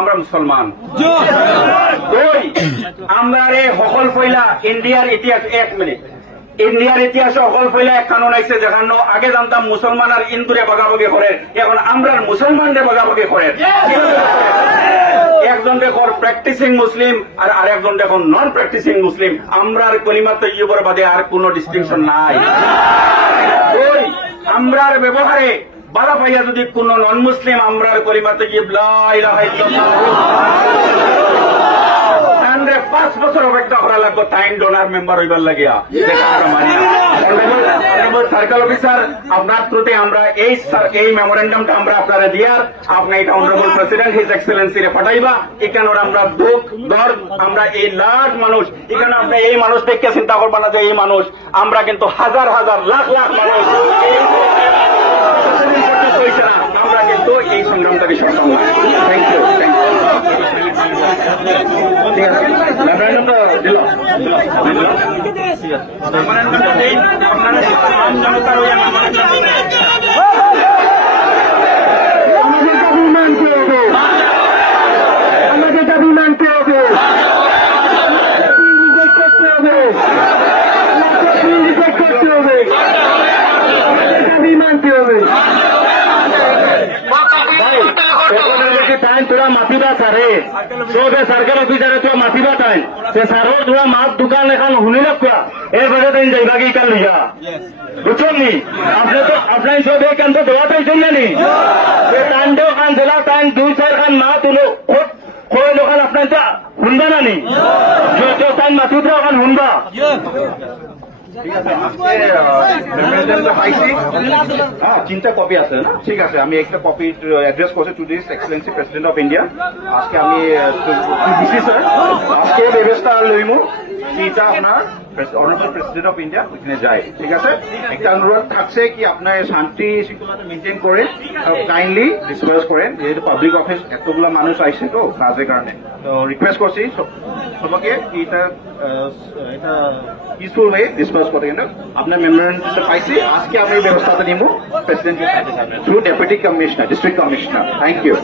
আমরা মুসলমান। দুই, আমরা রে সকল পয়লা ইন্ডিয়ার ইতিহাস, 1 মিনিট, ইন্ডিয়ার ইতিহাসে সকল পয়লা এক কানুন আইছে যেখানে আগে জানতাম মুসলমান আর হিন্দুরে ভাগাভাগি করে, এখন আমরা মুসলমানরে ভাগাভাগি করে। একজন দেখুন প্র্যাকটিসিং মুসলিম আর আরেকজন দেখুন নন প্র্যাকটিসিং মুসলিম। আমরার কলিমা তৈয়্যিবর বাদে আর কোন ডিস্টিংশন নাই। ওই আমরার ব্যবহারে বাধা পাইয়া যদি কোন নন মুসলিম আমরার কলিমা তৈয়্যিব লা ইলাহা ইল্লাল্লাহ 5 বছর অপেক্ষা করা লাগবে টাইম ডোনার মেম্বার হইবার লাগিয়া, যেটা আমরা মানি না। সার্কেল অফিসার, আপনার থ্রুতে আমরা এই মেমোরেন্ডামটা আমরা আপনারা দিয়ার, আপনি এটা অনারেবল প্রেসিডেন্ট হিজ এক্সেলেন্সি রে পাঠাইবা। এখানে আমরা দুঃখ দর, আমরা এই লাখ মানুষ এখানে, আপনি এই মানুষ দেখে চিন্তা করবা না যে এই মানুষ, আমরা কিন্তু হাজার হাজার লাখ লাখ মানুষ আমরা কিন্তু এই সংগ্রামটাকে সক্ষম। Thank you, thank you. ঠিক আছে, মেমোরেন্ডামটা দিল, ঠিক আছে, মেমোরেন্ডামটা দেই আপনারা আম জনতা হইয়া আমাদের দাবি মানতে হবে, করতে হবে, করতে হবে, দাবি মানতে হবে। তোরা মাতিবা সারে সবে সার্কেল অফিসারে তোরা মাতিবা টাইম সে সারোর তোরা মাছ দোকান এখন শুনি রাখা এর বাজে দিন যাইবা কি কাল লিখা বুঝছেন নি? আপনি তো আপনার সব এখান তো দেওয়া পাইছেন না নি? টাইম দেও খান জেলা টাইম 2-4 খান না তুলো কই লোকাল আপনার তো শুনবা না নি? টাইম মাতি তো এখন শুনবা। ঠিক আছে, চিন্তা কপি আছে না? ঠিক আছে, আমি একটা কপি অ্যাড্রেস করছি to this Excellency president of India. আজকে আমি দিছি স্যার, আজকে ব্যবস্থা লইমু এটা আপনার অনারেবল প্রেসিডেন্ট অফ ইন্ডিয়া ওইখানে যায়। ঠিক আছে, একটা অনুরোধ থাকছে কি আপনার শান্তি শৃঙ্খলাটা মেনটেন করে কাইন্ডলি ডিসপার্স করেন, যেহেতু পাবলিক অফিস এতগুলা মানুষ আইছে তো কাজের কারণে। তো রিকোয়েস্ট করছি সবাইকে এটা পিসফুল ওয়ে ডিসপার্স করতে। কিন্তু আপনার মেমোরেন্ডামটা পাইছি, আজকে আমি ব্যবস্থাটা নিব president through deputy commissioner, district commissioner. Thank you.